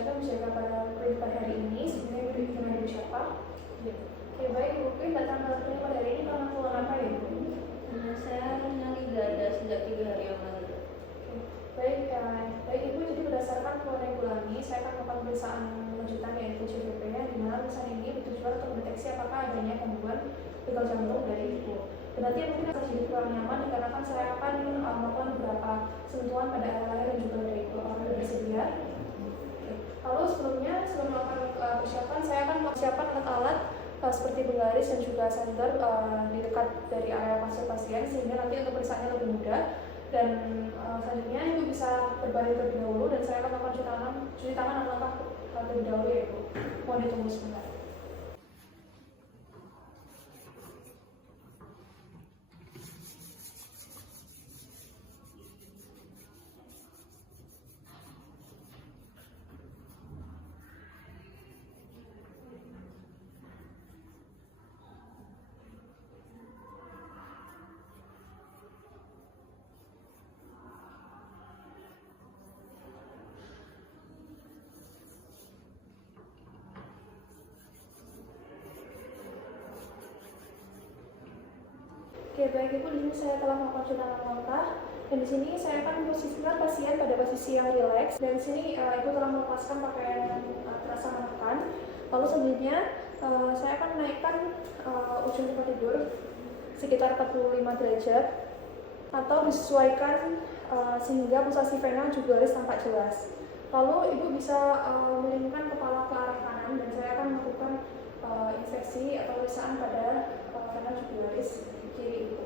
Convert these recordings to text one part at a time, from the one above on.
mempersiapkan menjaga pada kulit pada hari ini. Sebenarnya Ibu dengan Ibu siapa? Ya. Oke, baik Ibu Queen datang ke klinik pada hari ini karena keluhan apa ya Ibu? Karena saya nyari dada sejak 3 hari yang lalu. Oke, baik Ibu, jadi berdasarkan keluhan yang Ibu alami, saya akan melakukan pemeriksaan lanjutan yaitu CVP, di mana pemeriksaan ini bertujuan untuk mendeteksi apakah adanya gangguan gagal jantung dari Ibu. Dan nanti mungkin akan jadi kurang nyaman dikarenakan saya akan melakukan beberapa sentuhan pada area leher dan juga dada Ibu. Apakah Ibu bersedia? Lalu sebelum melakukan persiapan, saya akan mempersiapkan alat-alat seperti penggaris dan juga senter di dekat dari area pasien sehingga nanti untuk pemeriksaannya lebih mudah. Dan selanjutnya Ibu bisa berbaring terlebih dahulu dan saya akan melakukan cuci tangan dan langkah terlebih dahulu ya Ibu. Mohon ditunggu sebentar. Oke, baik Ibu, di sini saya telah melakukan cuci tangan langkah dan di sini saya akan memposisikan pasien pada posisi yang rileks dan di sini Ibu telah melepaskan pakaian terasa menekan. Lalu selanjutnya saya akan menaikkan ujung tempat tidur sekitar 45 derajat atau disesuaikan sehingga pulsasi vena jugularis tampak jelas. Lalu Ibu bisa melingkupkan kepala ke arah kanan dan saya akan melakukan inspeksi atau pemeriksaan pada vena jugularis kiri Ibu.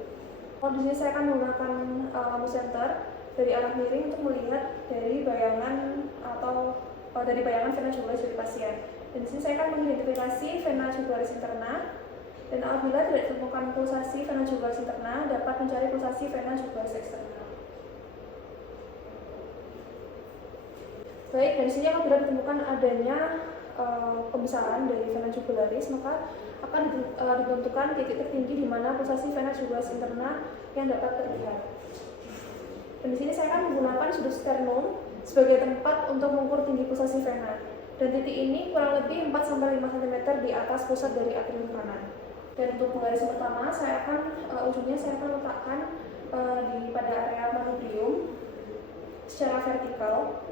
Di sini saya akan menggunakan lampu senter dari arah miring untuk melihat dari bayangan vena jugularis dari pasien. Dan di sini saya akan mengidentifikasi vena jugularis interna. Dan apabila tidak ditemukan pulsasi vena jugularis interna, dapat mencari pulsasi vena jugularis eksterna. Baik, dan di sini apabila ditemukan adanya pembesaran dari vena jugularis, maka akan ditentukan titik tertinggi di mana pulsasi vena jugularis interna yang dapat terlihat. Dan di sini saya akan menggunakan sudut sternum sebagai tempat untuk mengukur tinggi pulsasi vena. Dan titik ini kurang lebih 4-5 cm di atas pusat dari atrium kanan. Dan untuk penggaris pertama, ujungnya saya akan letakkan pada area manubrium secara vertikal.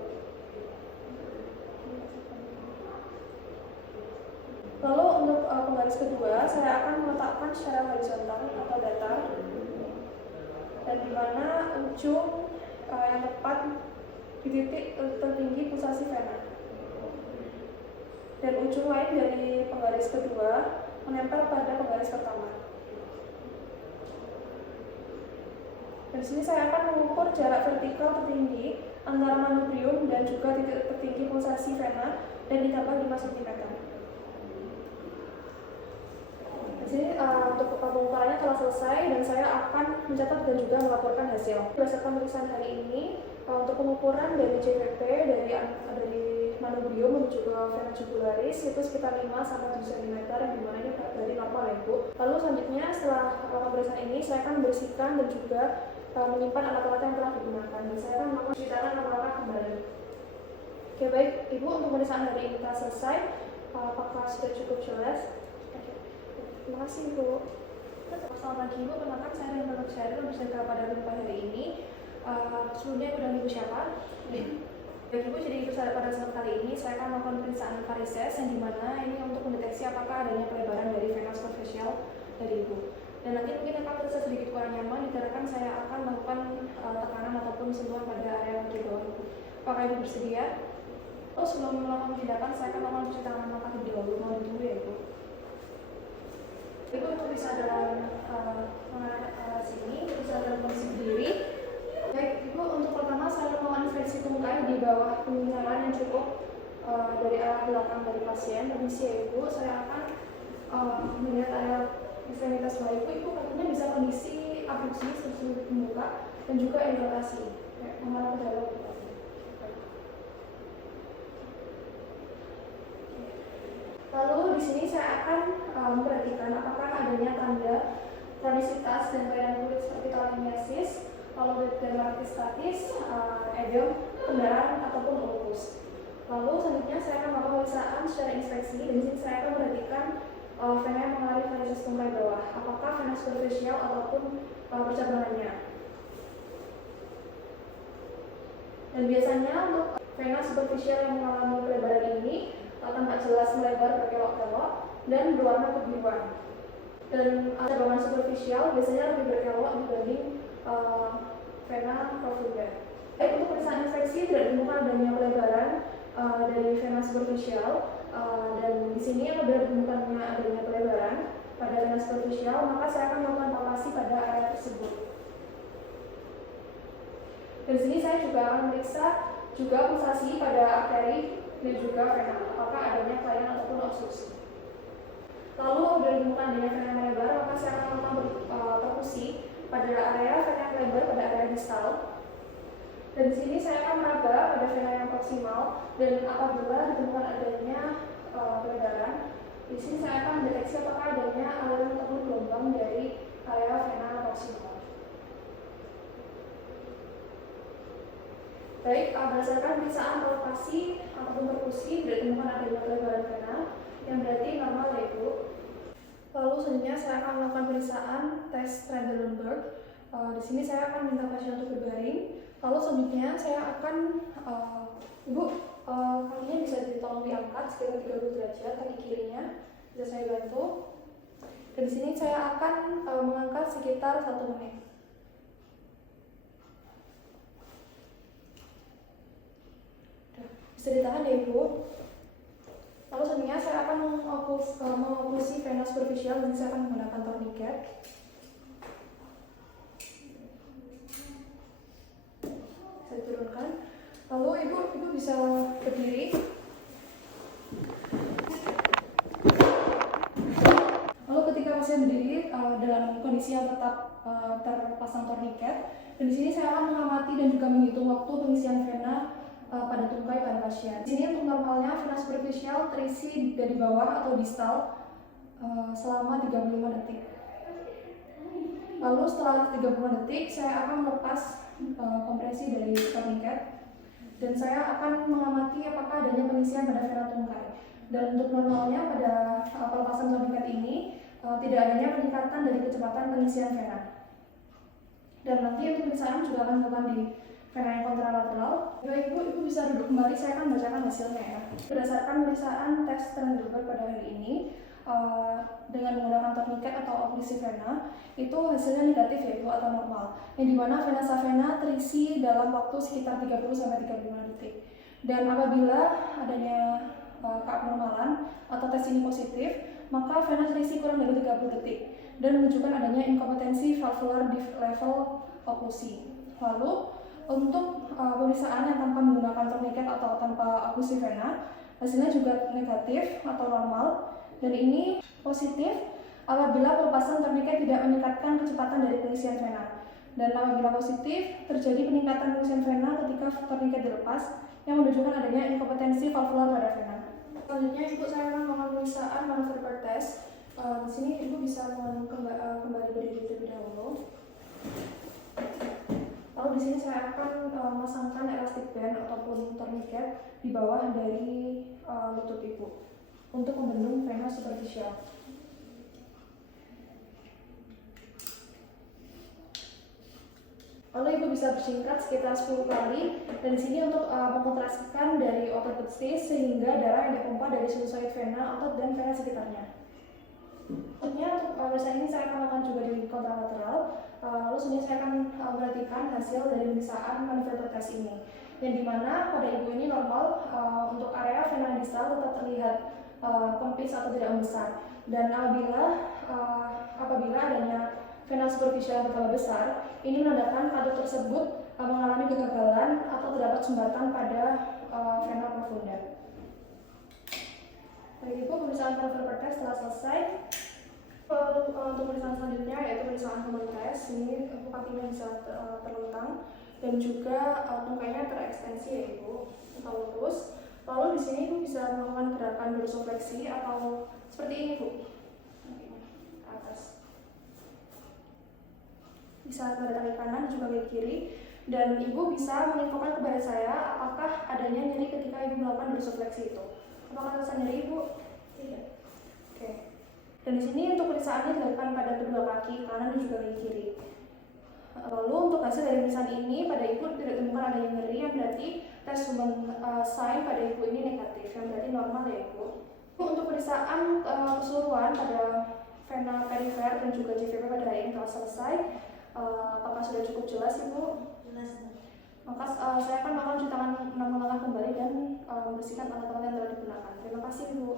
Lalu untuk penggaris kedua, saya akan meletakkan secara horizontal atau datar, dan di mana ujung yang tepat di titik tertinggi pulsasi vena. Dan ujung lain dari penggaris kedua menempel pada penggaris pertama. Dan di sini saya akan mengukur jarak vertikal tertinggi antara manubrium dan juga titik tertinggi pulsasi vena dan ditambah 5 cm. Di sini untuk pengukurannya telah selesai dan saya akan mencatat dan juga melaporkan hasil. Berdasarkan pemeriksaan hari ini, untuk pengukuran dari CVP dari manubrium menuju ke vena jugularis itu sekitar 5-7 cm, yang dimana ini dari normal ya Bu. Lalu selanjutnya setelah pemeriksaan ini saya akan membersihkan dan juga menyimpan alat-alat yang telah digunakan dan saya akan melakukan cuci tangan dan langkah kembali. Oke, baik Ibu, untuk pemeriksaan hari ini telah selesai. Apakah sudah cukup jelas? Terima kasih Ibu. Selamat pagi Ibu, perkenalkan saya Rinda Nursyari bersedia pada hari ini. Sebelumnya Ibu dan Ibu siapa? Baik Ibu, jadi pada saat kali ini saya akan melakukan pemeriksaan varises yang dimana ini untuk mendeteksi apakah adanya pelebaran dari vena superficial dari Ibu. Dan nanti mungkin akan terasa sedikit kurang nyaman dikarenakan saya akan melakukan tekanan ataupun sentuhan pada area bagian bawah Ibu. Apakah Ibu bersedia? Terus sebelum melakukan tindakan saya akan melakukan cuci tangan langkah terlebih dahulu. Mohon ditunggu ya Ibu. Ibu untuk bisa dalam sini, bisa dalam kondisi berdiri. Baik Ibu, untuk pertama saya melakukan inspeksi tungkai di bawah penginjalan yang cukup dari arah belakang dari pasien. Permisi ya Ibu, saya akan melihat area ekstremitas bawah Ibu. Ibu katanya bisa kondisi abduksi seluruh pembuka dan juga endarasi mengarah ke dalam. Lalu di sini saya akan memperhatikan apakah adanya tanda kronisitas dan kelainan kulit seperti talemiasis, lalu dermatitis statis, edem, pendarahan ataupun ulkus. Lalu selanjutnya saya akan melakukan pemeriksaan secara inspeksi, dan di sini saya akan memperhatikan vena yang mengalami varietas tungkai bawah, apakah vena superficial ataupun percabangannya. Dan biasanya untuk vena superficial yang mengalami pelebaran ini tampak jelas melebar berkelok-kelok dan berwarna kebiruan. Dan cabangan superficial biasanya lebih berkelok dibanding vena profunda. Untuk pemeriksaan inspeksi tidak ditemukan adanya pelebaran dari vena superficial, dan di sini apabila ditemukannya adanya pelebaran pada vena superficial, maka saya akan melakukan palpasi pada area tersebut. Dan di sini saya juga akan memeriksa juga pulsasi pada arteri dan juga vena, apakah adanya kelainan ataupun obstruksi. Lalu apabila ditemukan adanya vena yang melebar, maka saya akan melakukan perkusi pada area vena yang melebar pada area distal. Dan di sini saya akan meraba pada vena yang proksimal, dan apabila ditemukan adanya pelebaran, di sini saya akan mendeteksi apakah adanya aliran ataupun gelombang dari area vena proksimal. Baik, berdasarkan pemeriksaan palpasi ataupun perkusi tidak ditemukan adanya pelebaran vena, yang berarti normal ya Ibu. Lalu selanjutnya saya akan melakukan pemeriksaan tes Trendelenburg. Di sini saya akan minta pasien untuk berbaring. Lalu selanjutnya saya akan Ibu kakinya bisa ditolong diangkat sekitar 30 derajat, kaki kirinya bisa saya bantu. Dan di sini saya akan mengangkat sekitar 1 menit. Bisa ditahan ya Ibu. Lalu selanjutnya saya akan mengoklusi vena superficial, dan saya akan menggunakan tourniquet. Bisa diturunkan. Lalu ibu bisa berdiri. Lalu ketika pasien berdiri dalam kondisi yang tetap terpasang tourniquet, dan di sini saya akan mengamati dan juga menghitung waktu pengisian vena pada tungkai pada pasien. Di sini untuk normalnya vena superficial terisi dari bawah atau distal selama 35 detik. Lalu setelah 35 detik saya akan melepas kompresi dari tourniquet, dan saya akan mengamati apakah adanya pengisian pada vena tungkai. Dan untuk normalnya pada pelepasan tourniquet ini tidak adanya peningkatan dari kecepatan pengisian vena. Dan nanti untuk pemeriksaan juga akan dilakukan di vena yang kontralateral. Baik Ibu bisa duduk kembali, saya akan bacakan hasilnya ya. Berdasarkan pemeriksaan tes Trendelenburg pada hari ini, dengan menggunakan tourniquet atau oklusi vena, itu hasilnya negatif ya Ibu, atau normal, yang dimana vena savena terisi dalam waktu sekitar 30-35 detik. Dan apabila adanya keabnormalan atau tes ini positif, maka vena terisi kurang dari 30 detik dan menunjukkan adanya inkompetensi valvular di level oklusi. Lalu untuk pemeriksaan yang tanpa menggunakan tourniquet atau tanpa oklusi vena, hasilnya juga negatif atau normal. Dan ini positif apabila pelepasan tourniquet tidak meningkatkan kecepatan dari pengisian vena. Dan apabila positif, terjadi peningkatan pengisian vena ketika tourniquet dilepas, yang menunjukkan adanya inkompetensi valvular pada vena. Selanjutnya Ibu, saya akan melakukan pemeriksaan manuver per test. Di sini Ibu bisa kembali berdiri terlebih dahulu. Lalu di sini saya akan memasangkan elastic band ataupun tourniquet di bawah dari lutut Ibu untuk membendung vena superficial. Lalu Ibu bisa bersingkat sekitar 10 kali, dan di sini untuk mengkontrasikan dari otot betis sehingga darah yang dipompa dari sinusoid vena, otot dan vena sekitarnya. Selanjutnya untuk pemeriksaan ini saya akan melakukan juga di kontralateral. Lalu selanjutnya saya akan memperhatikan hasil dari pemeriksaan manuver per test ini, yang dimana pada Ibu ini normal untuk area vena distal tetap terlihat kempis atau tidak membesar. Dan apabila adanya vena superficial yang terlalu besar, ini menandakan kadut tersebut mengalami kegagalan atau terdapat sumbatan pada vena profunda. Baik Ibu, pemeriksaan manuver per test telah selesai. Untuk pemeriksaan selanjutnya yaitu pemeriksaan human test. Ini kakinya bisa terlentang dan juga tungkainya terekstensi ya Ibu, atau lurus. Lalu di sini Ibu bisa melakukan gerakan dorsofleksi atau seperti ini Bu, ke atas. Bisa pada kaki kanan dan juga kaki kiri. Dan Ibu bisa menginfokan kepada saya apakah adanya nyeri ketika Ibu melakukan dorsifleksi itu. Apakah alasan dari Ibu? Tidak. Oke. Dan di sini untuk pemeriksaannya dilakukan pada kedua kaki kanan dan juga kaki kiri. Lalu untuk hasil dari pemeriksaan ini pada Ibu tidak ditemukan adanya nyeri, yang berarti tes human sign pada Ibu ini negatif, yang berarti normal ya Ibu. Untuk pemeriksaan keseluruhan pada vena perifer dan juga JVP pada hari ini telah selesai. Apakah sudah cukup jelas Ibu? Jelas. Maka saya akan melakukan cuci tangan 6 langkah kembali dan membersihkan alat-alat yang telah digunakan. Terima kasih Ibu.